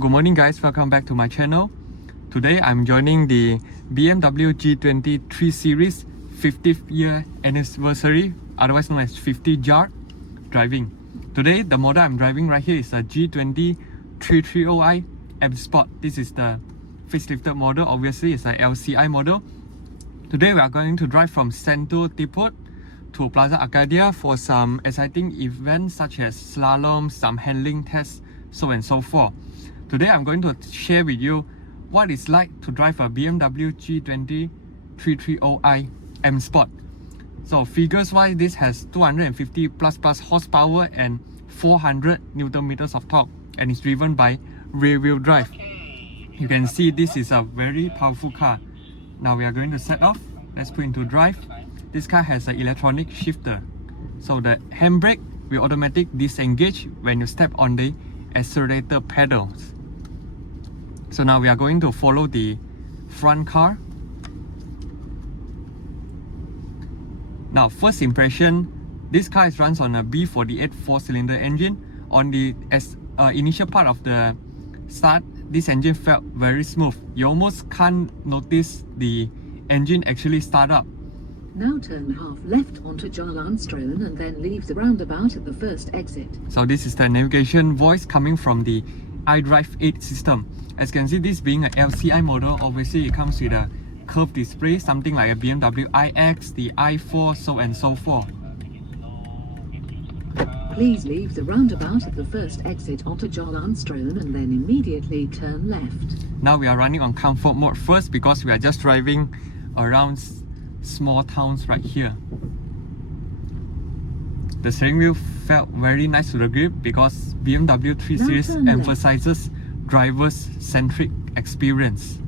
Good morning guys, welcome back to my channel. Today I'm joining the BMW G20 3 Series 50th year anniversary, otherwise known as 50 JAR driving. Today the model I'm driving right here is a G20 330i M Sport. This is the facelifted model, obviously it's a LCI model. Today we are going to drive from Centro Depot to Plaza Arcadia for some exciting events such as slalom, some handling tests, so and so forth. Today I'm going to share with you what it's like to drive a BMW G20 330i M Sport. So figures wise, this has 250 plus horsepower and 400 Newton meters of torque, and it's driven by rear wheel drive. You can see this is a very powerful car. Now we are going to set off. Let's put into drive. This car has an electronic shifter, so the handbrake will automatically disengage when you step on the accelerator pedals. So now we are going to follow the front car. Now first impression, this car runs on a B48 4-cylinder engine. On the initial part of the start, this engine felt very smooth. You almost can't notice the engine actually start up. Now turn half left onto Jarlandstone and then leave the roundabout at the first exit. So this is the navigation voice coming from the iDrive 8 system. As you can see, this being an LCI model, obviously it comes with a curved display, something like a BMW iX, the i4, so and so forth. Please leave the roundabout at the first exit onto Jarlandstone and then immediately turn left. Now we are running on comfort mode first because we are just driving around small towns right here. The steering wheel felt very nice to the grip because BMW 3 Series emphasizes driver's centric experience.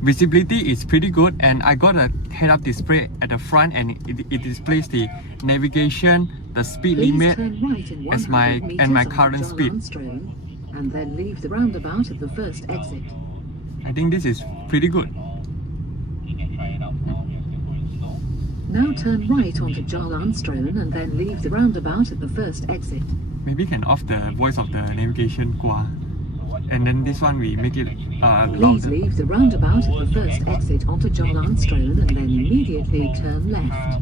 Visibility is pretty good, and I got a head-up display at the front, and it displays the navigation, the speed limit, as my current speed. And then leave the roundabout at the first exit. I think this is pretty good. Now turn right onto Jarlandstone and then leave the roundabout at the first exit. Maybe can off the voice of the navigation qua, and then this one we make it Please louder. leave the roundabout at the first exit onto Jarlandstone and then immediately turn left.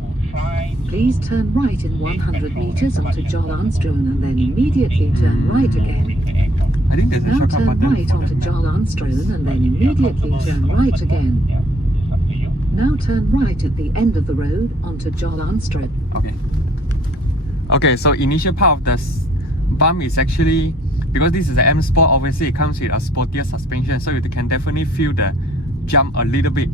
Please turn right in 100 meters onto Jarlandstone and then immediately turn right again. I think there's a Now shortcut turn button. right onto Jarlandstone and then immediately turn right again. Now turn right at the end of the road onto Jarlandstone. Okay, so initial part of the bump is actually, because this is an M Sport, obviously it comes with a sportier suspension, so you can definitely feel the jump a little bit.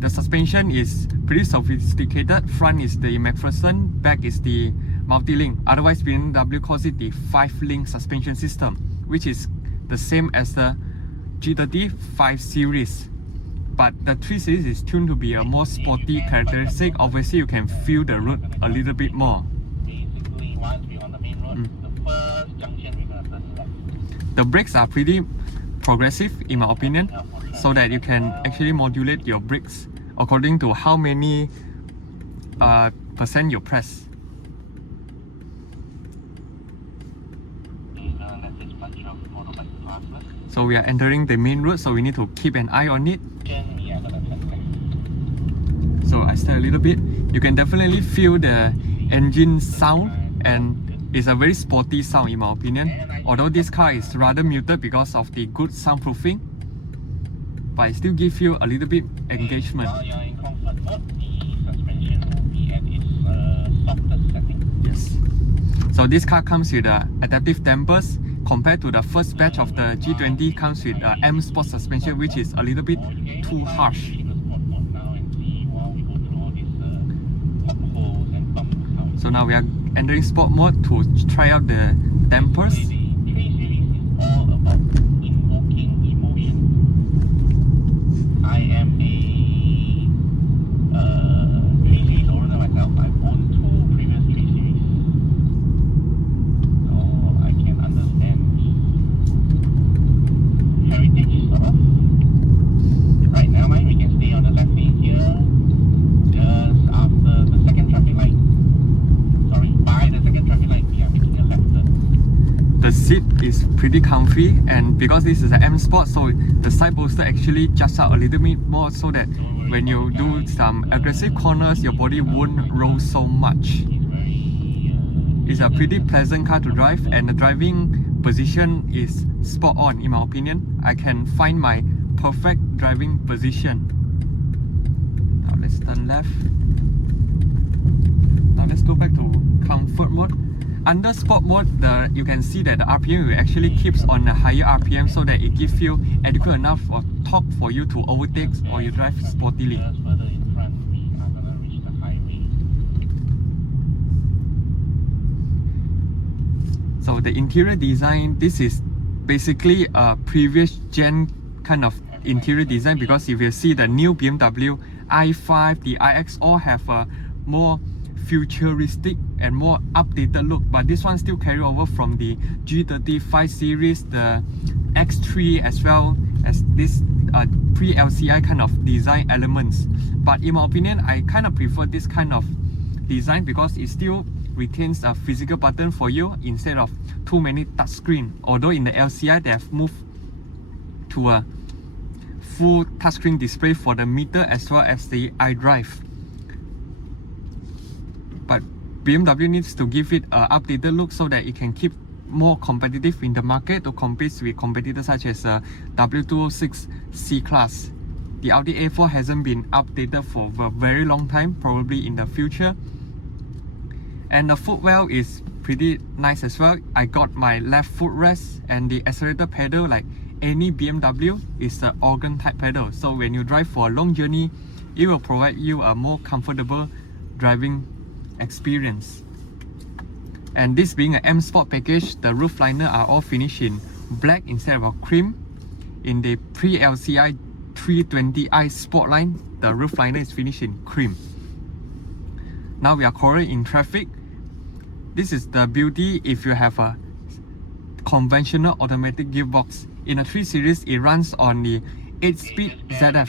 The suspension is pretty sophisticated. Front is the McPherson, back is the multi-link. Otherwise BMW calls it the 5-link suspension system, which is the same as the G30 5 Series. But the 3 Series is tuned to be a more sporty characteristic. Obviously you can feel the road a little bit more. The brakes are pretty progressive in my opinion, so that you can actually modulate your brakes according to how many percent you press. So we are entering the main road, so we need to keep an eye on it. So I stay a little bit. You can definitely feel the engine sound, and it's a very sporty sound in my opinion. Although this car is rather muted because of the good soundproofing, but it still gives you a little bit engagement. Yes. So this car comes with adaptive dampers. Compared to the first batch of the G20, comes with M Sport suspension, which is a little bit too harsh. So now we are entering sport mode to try out the dampers. is pretty comfy, and because this is an M Sport, so the side bolster actually jumps out a little bit more so that when you do some aggressive corners, your body won't roll so much. It's a pretty pleasant car to drive, and the driving position is spot on in my opinion. I can find my perfect driving position. Now let's turn left. Now let's go back to comfort mode. Under sport mode, you can see that the RPM actually keeps on a higher RPM so that it gives you adequate enough of torque for you to overtake or you drive sportily. So the interior design, this is basically a previous gen kind of interior design, because if you see the new BMW i5, the iX all have a more futuristic and more updated look, but this one still carry over from the G35 series, the X3, as well as this pre-LCI kind of design elements. But in my opinion, I kind of prefer this kind of design because it still retains a physical button for you instead of too many touchscreen. Although in the LCI they have moved to a full touchscreen display for the meter as well as the iDrive. But BMW needs to give it an updated look so that it can keep more competitive in the market to compete with competitors such as W206 C-Class. The Audi A4 hasn't been updated for a very long time, probably in the future. And the footwell is pretty nice as well. I got my left footrest, and the accelerator pedal, like any BMW, is an organ type pedal. So when you drive for a long journey, it will provide you a more comfortable driving experience. And this being an M Sport package, the roof liner are all finished in black instead of a cream. In the pre-LCI 320i Sportline, the roof liner is finished in cream. Now we are currently in traffic. This is the beauty if you have a conventional automatic gearbox. In a 3 Series, it runs on the 8-speed ZF,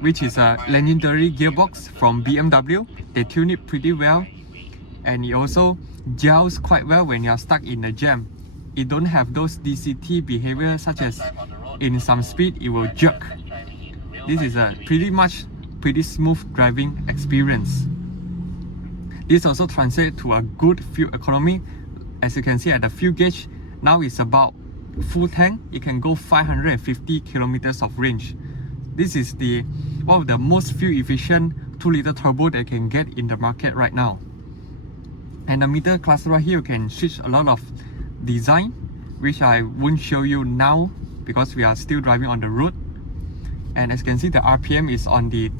which is a legendary gearbox from BMW. They tune it pretty well, and it also gels quite well when you are stuck in a jam. It don't have those DCT behavior such as in some speed it will jerk. This is a pretty smooth driving experience. This also translates to a good fuel economy. As you can see at the fuel gauge, now it's about full tank. It can go 550 kilometers of range. This is one of the most fuel efficient 2-liter turbo that you can get in the market right now. And the meter cluster right here, you can switch a lot of design, which I won't show you now because we are still driving on the road. And as you can see, the RPM is on the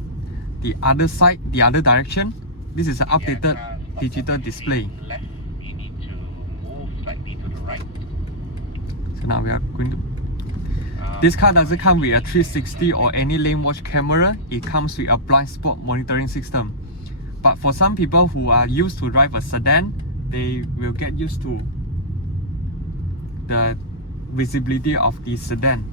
other side, the other direction. This is an updated digital display. So now we are going to... This car doesn't come with a 360 or any lane watch camera. It comes with a blind spot monitoring system. But for some people who are used to drive a sedan, they will get used to the visibility of the sedan.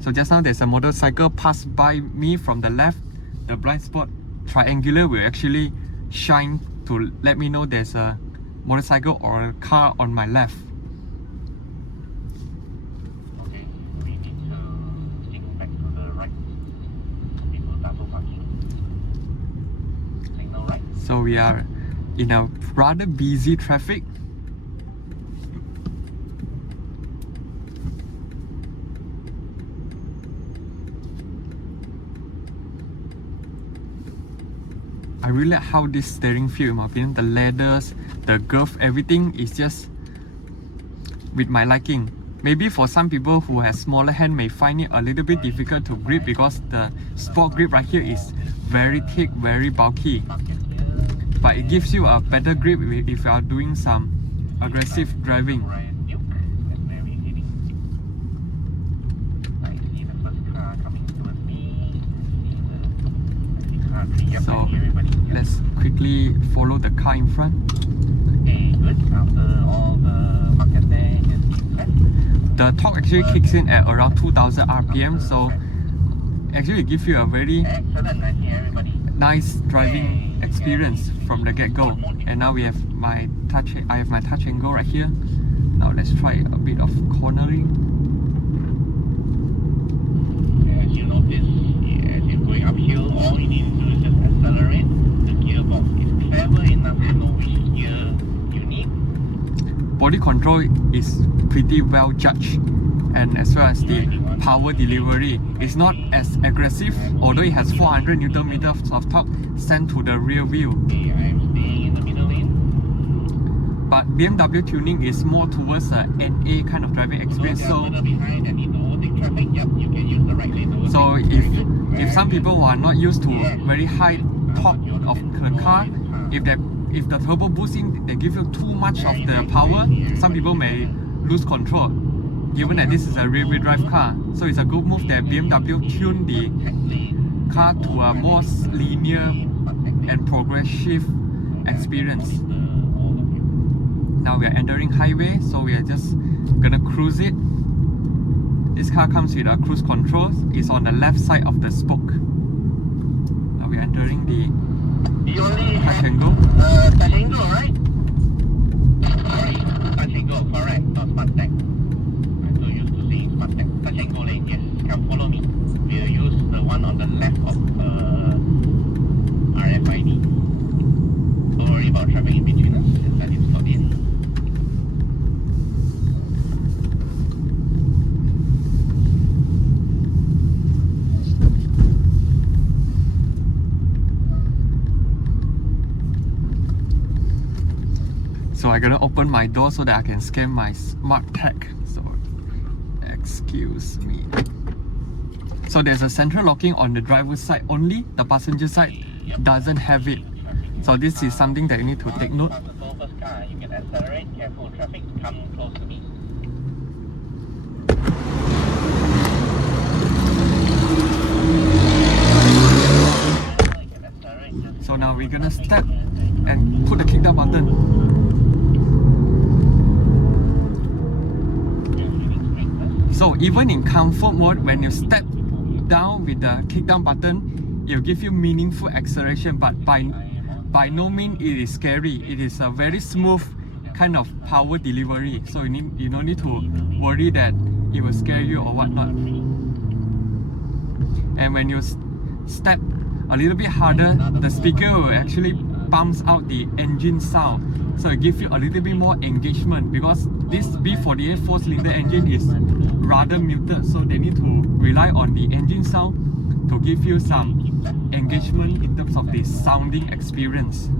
So just now there's a motorcycle passed by me from the left. The blind spot triangular will actually shine to let me know there's a motorcycle or a car on my left. Okay, we need to stick back to the right. Signal right. So we are in a rather busy traffic. I really like how this steering feel, in my opinion. The leathers, the girth, everything is just with my liking. Maybe for some people who have smaller hand may find it a little bit difficult to grip because the sport grip right here is very thick, very bulky. But it gives you a better grip if you are doing some aggressive driving. So let's quickly follow the car in front. The torque actually kicks in at around 2000 RPM, so actually it gives you a very nice driving experience from the get-go. And now we have I have my touch and go right here. Now let's try a bit of cornering. As you notice, as you're going uphill, all you need to do is just accelerate. The gearbox is clever enough to know which gear you need. Body control is pretty well judged, and as well as the power delivery is not as aggressive, although it has 400 Nm of torque sent to the rear wheel. Okay, I'm staying in the middle lane. But BMW tuning is more towards a NA kind of driving experience. So further behind and need to overtake traffic, yep, you can use the right lane to overtake. So Very if good. some people who are not used to very high torque of the car, if the turbo boost in, they give you too much of the power, some people may lose control. Given that this is a rear-wheel drive car, so it's a good move that BMW tuned the car to a more linear and progressive experience. Now we are entering highway, so we are just gonna cruise it. This car comes with a cruise control. It's on the left side of the spoke. Now we are entering the You only touch have and go. touch and go, right? Sorry, touch and go, correct, not smart tech. I'm so used to seeing smart tech. Touch and go lane, yes, come follow me. We'll use the one on the left of RFID. Don't worry about traffic in between us, just let him stop in. So I'm gonna open my door so that I can scan my smart tag. So excuse me. So there's a central locking on the driver's side only. The passenger side doesn't have it. So this is something that you need to take note. Pass the first car, you can accelerate, careful traffic, come close to me. You can accelerate, just So now we're gonna step and put the kick down button. So even in comfort mode, when you step down with the kick down button, it will give you meaningful acceleration, but by no means it is scary. It is a very smooth kind of power delivery. So you don't need to worry that it will scare you or whatnot. And when you step a little bit harder, the speaker will actually pumps out the engine sound. So it gives you a little bit more engagement, because this B48 4-cylinder engine is rather muted, so they need to rely on the engine sound to give you some engagement in terms of the sounding experience.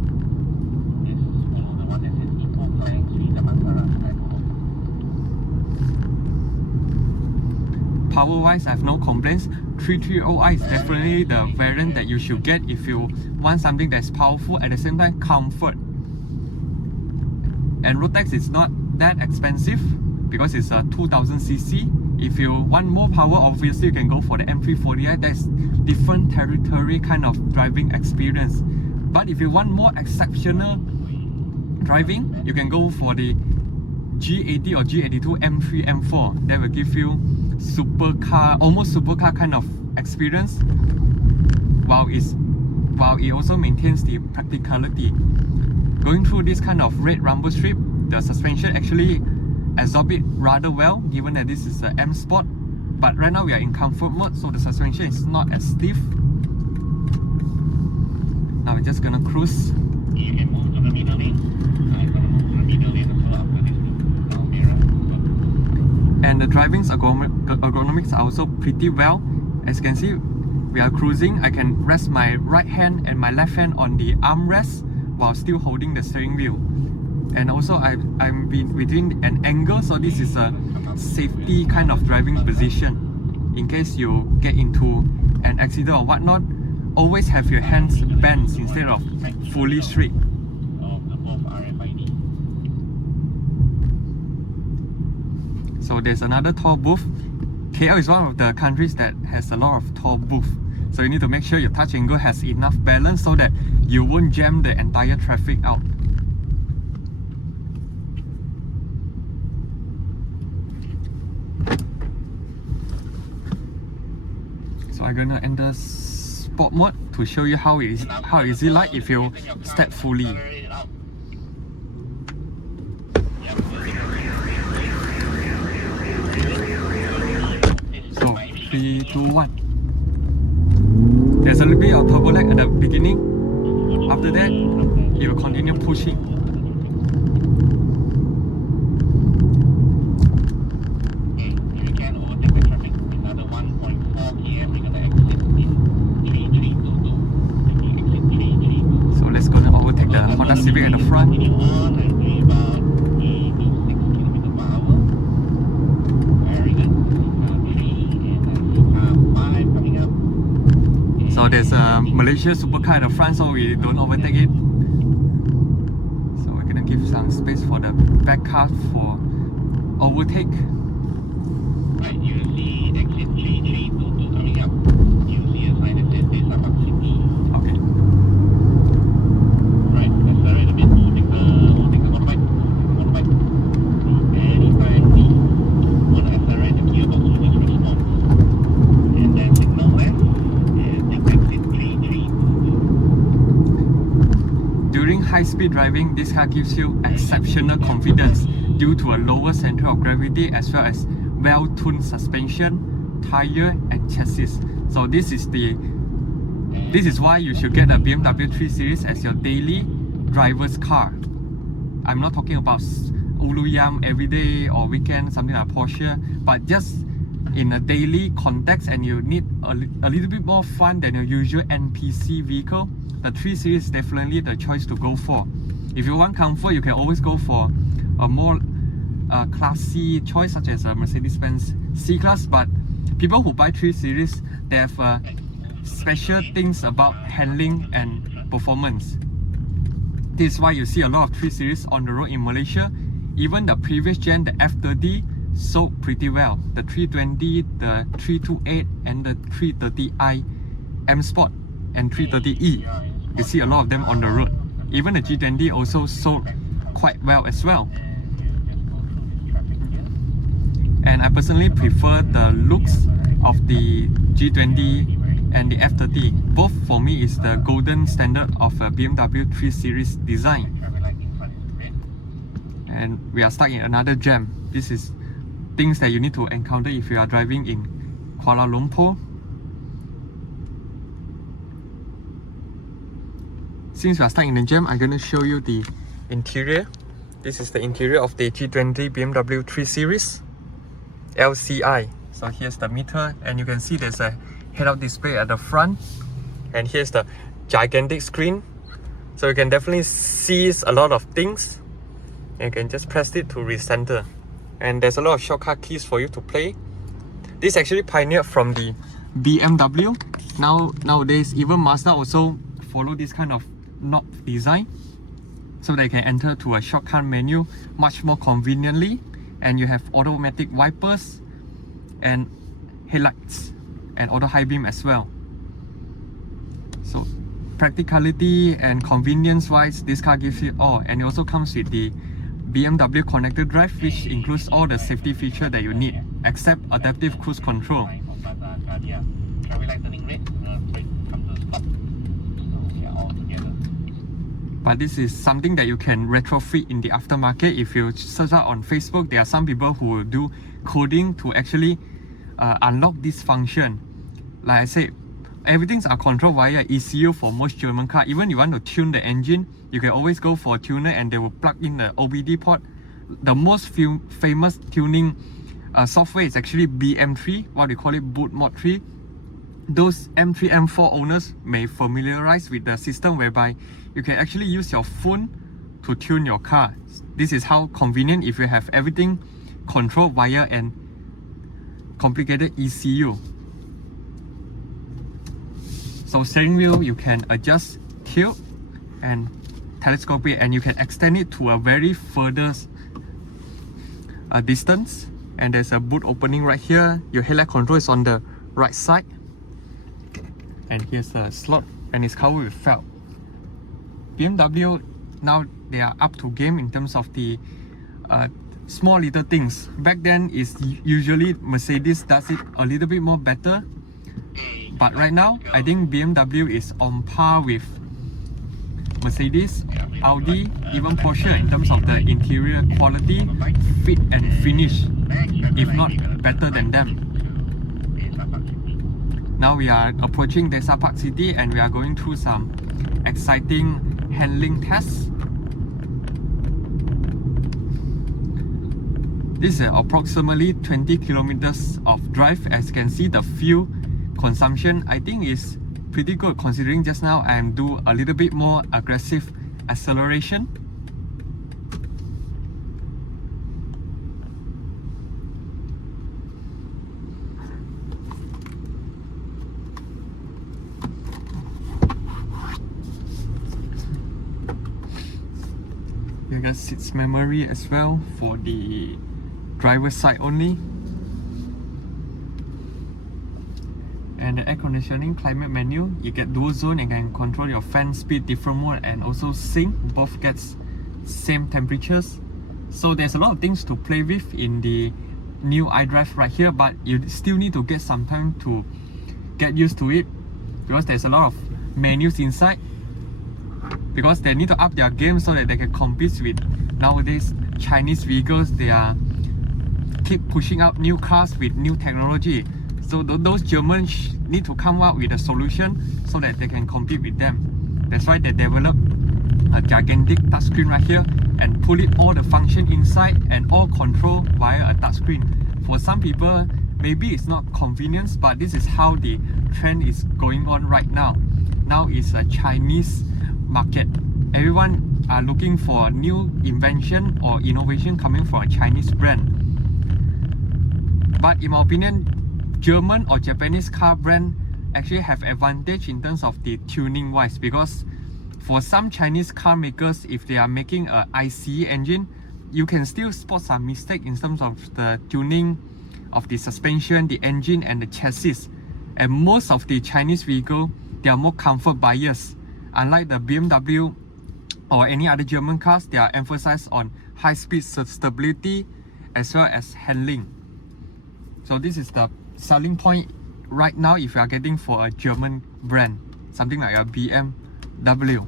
Power wise, I have no complaints. 330i is definitely the variant that you should get if you want something that's powerful at the same time comfort. And road tax is not that expensive because it's a 2000cc. If you want more power, obviously you can go for the M340i. That's different territory kind of driving experience. But if you want more exceptional driving, you can go for the G80 or G82 M3 M4. That will give you supercar, almost supercar kind of experience, while it also maintains the practicality. Going through this kind of red rumble strip, the suspension actually absorbs it rather well, given that this is an M Sport. But right now we are in comfort mode, so the suspension is not as stiff. Now we're just gonna cruise. You can move to the middle lane. I'm gonna move to the middle lane as well after this mirror. And the driving's ergonomics are also pretty well. As you can see, we are cruising. I can rest my right hand and my left hand on the armrest while still holding the steering wheel. And also I'm within an angle, so this is a safety kind of driving position. In case you get into an accident or whatnot, always have your hands bent instead of fully straight. Of the both RFID. So there's another toll booth. KL is one of the countries that has a lot of toll booth. So you need to make sure your touch and go has enough balance so that you won't jam the entire traffic out. So I'm gonna enter sport mode to show you how is it like if you step fully. 3, 2, 1. There's a little bit of turbo lag at the beginning. After that, it will continue pushing. You can overtake the traffic. Another 1.4 km. We're gonna exit in 3322. Exit 3322. So let's go and overtake the Honda Civic at the front. Continue on and do about 3 to 6 km per hour. Very good. Car 3 and car 5 coming up. So there's a Malaysia supercar at the front, so we don't overtake it. So we're gonna give some space for the back car for overtake. Right, you see exit 3322 coming up. You see a sign that says this about city. Okay. Right, accelerate a bit. Take the motorbike. Anytime you want to accelerate, the gearbox will just respond. And then signal left and take exit 3322. During high-speed driving, this car gives you exceptional confidence due to a lower center of gravity as well as well-tuned suspension, tire and chassis. So this is why you should get a BMW 3 Series as your daily driver's car. I'm not talking about Uluyam every day or weekend, something like Porsche, but just in a daily context and you need a little bit more fun than your usual NPC vehicle, the 3 Series is definitely the choice to go for. If you want comfort, you can always go for a more classy choice such as a Mercedes-Benz C-Class, but people who buy 3 Series, they have special things about handling and performance. This is why you see a lot of 3 Series on the road in Malaysia. Even the previous gen, the F30, sold pretty well. The 320, the 328 and the 330i M Sport and 330e. You see a lot of them on the road. Even the G20 also sold quite well as well. And I personally prefer the looks of the G20 and the F30. Both for me is the golden standard of a BMW 3 Series design. And we are stuck in another jam. This is things that you need to encounter if you are driving in Kuala Lumpur. Since we are stuck in the jam, I'm going to show you the interior. This is the interior of the G20 BMW 3 Series LCI. So here's the meter and you can see there's a head-up display at the front, and here's the gigantic screen, so you can definitely see a lot of things. You can just press it to recenter, and there's a lot of shortcut keys for you to play. This actually pioneered from the BMW. Nowadays even Mazda also follow this kind of knob design, so they can enter to a shortcut menu much more conveniently, and you have automatic wipers and headlights and auto high beam as well. So practicality and convenience wise, this car gives you all, and it also comes with the BMW connected drive, which includes all the safety features that you need except adaptive cruise control. But this is something that you can retrofit in the aftermarket. If you search out on Facebook, there are some people who will do coding to actually unlock this function. Like I said, everything's are controlled via ECU for most German car. Even you want to tune the engine, you can always go for a tuner and they will plug in the OBD port. The most famous tuning software is actually BM3, what we call it boot mode 3. Those M3, M4 owners may familiarize with the system whereby you can actually use your phone to tune your car. This is how convenient if you have everything controlled via an complicated ECU. So steering wheel, you can adjust tilt and telescope it, and you can extend it to a very further distance. And there's a boot opening right here. Your headlight control is on the right side, and here's a slot, and it's covered with felt. BMW now they are up to game in terms of the small little things. Back then is usually Mercedes does it a little bit more better, but right now I think BMW is on par with Mercedes, Audi, even Porsche in terms of the interior quality, fit and finish, if not better than them. Desa Park City. Now we are approaching Desa Park City and we are going through some exciting handling tests. This is approximately 20 kilometers of drive. As you can see, the fuel consumption I think is pretty good, considering just now I am do a little bit more aggressive acceleration. You got seats memory as well for the driver's side only. And the air conditioning climate menu, you get dual zone and can control your fan speed, different mode, and also sync. Both gets same temperatures. So there's a lot of things to play with in the new iDrive right here, but you still need to get some time to get used to it because there's a lot of menus inside. Because they need to up their game so that they can compete with nowadays Chinese vehicles. They are keep pushing out new cars with new technology. So those Germans need to come up with a solution so that they can compete with them. That's why they developed a gigantic touchscreen right here and put it all the function inside and all control via a touchscreen. For some people, maybe it's not convenience, but this is how the trend is going on right now. Now it's a Chinese market. Everyone are looking for new invention or innovation coming from a Chinese brand. But in my opinion, German or Japanese car brand actually have advantage in terms of the tuning wise, because for some Chinese car makers, if they are making a ICE engine, you can still spot some mistake in terms of the tuning of the suspension, the engine and the chassis. And most of the Chinese vehicle, they are more comfort biased. Unlike the BMW or any other German cars, they are emphasized on high speed stability as well as handling. So this is the selling point right now if you are getting for a German brand, something like a BMW.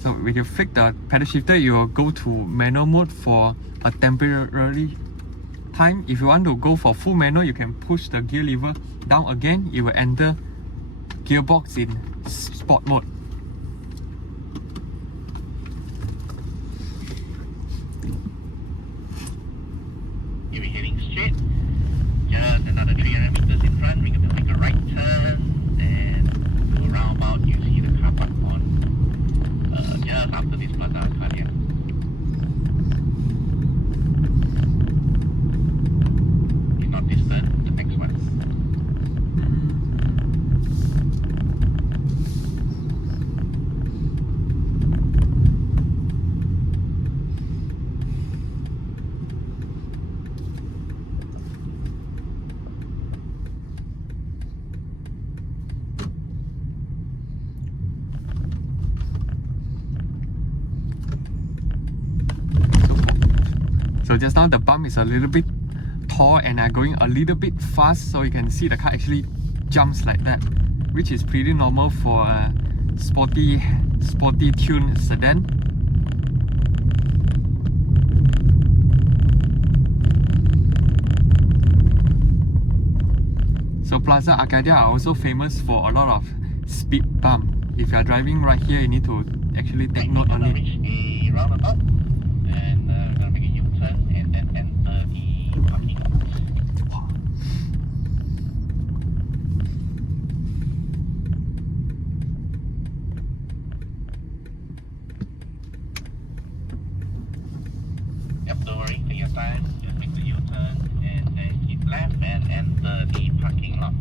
So when you flick the pedal shifter, you will go to manual mode for a temporary time. If you want to go for full manual, you can push the gear lever down again. You will enter gearbox in sport mode. You'll be heading straight. Just another 300 meters in front. We're going to make a right turn and go roundabout. You see the car park on just after this Plaza Arcadia. It's not distant, the next one. So just now the bump is a little bit tall and I'm going a little bit fast, so you can see the car actually jumps like that, which is pretty normal for a sporty tuned sedan. So Plaza Arcadia are also famous for a lot of speed bump. If you are driving right here, you need to actually take note on it. Reach a roundabout and we're gonna make a U-turn and then enter the parking lot. Yep, don't worry, take your time. Just make the U-turn and then keep left and enter the parking lot.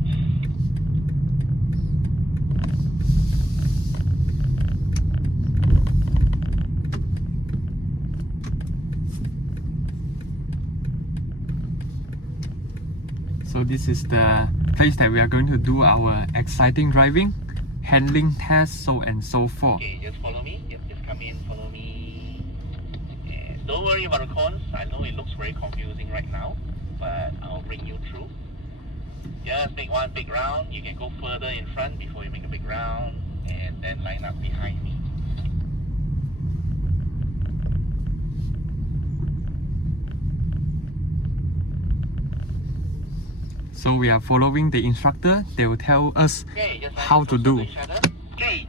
So this is the place that we are going to do our exciting driving, handling test, so and so forth. Okay, just follow me. Yep, just come in, follow me. Yes, don't worry about the cons. I know it looks very confusing right now, but I'll bring you through. Just make one big round. You can go further in front before you make a big round, and then line up behind me. So we are following the instructor. They will tell us Okay, just how to do. each other. Okay,